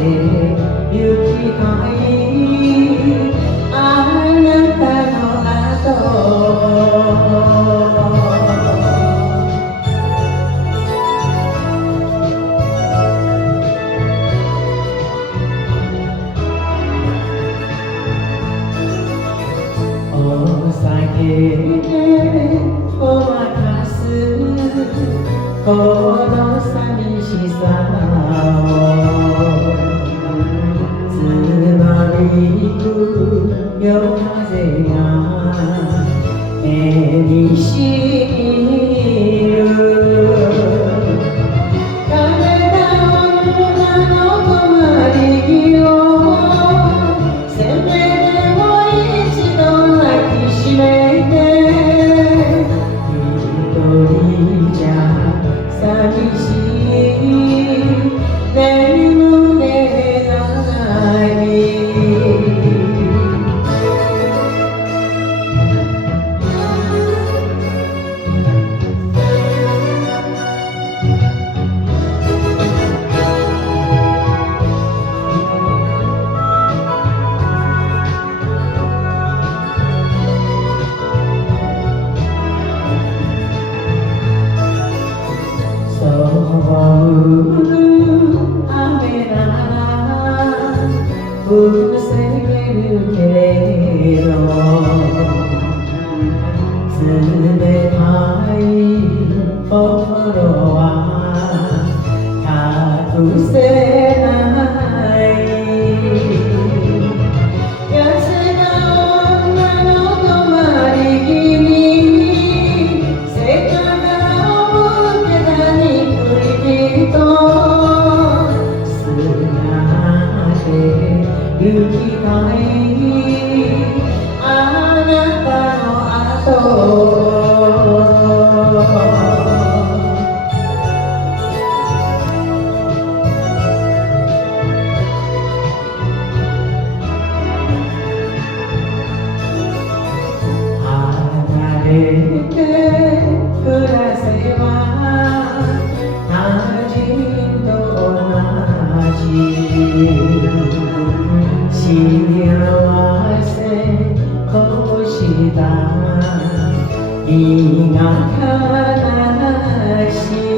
行きたいあなたのお酒でごまかすこの寂しさをつまびく夜風が目にしみる枯れた女の止まり木をせめてもう一度抱きしめて一人じゃ寂しい眠れないそう雨なら防げるけれど冷たい心は隠せない痩せた女の止まり木にせっかく思ってた肉と砂で行きたいあなたの後離れて暮らせば他人と同じ幸せこした苦悲しい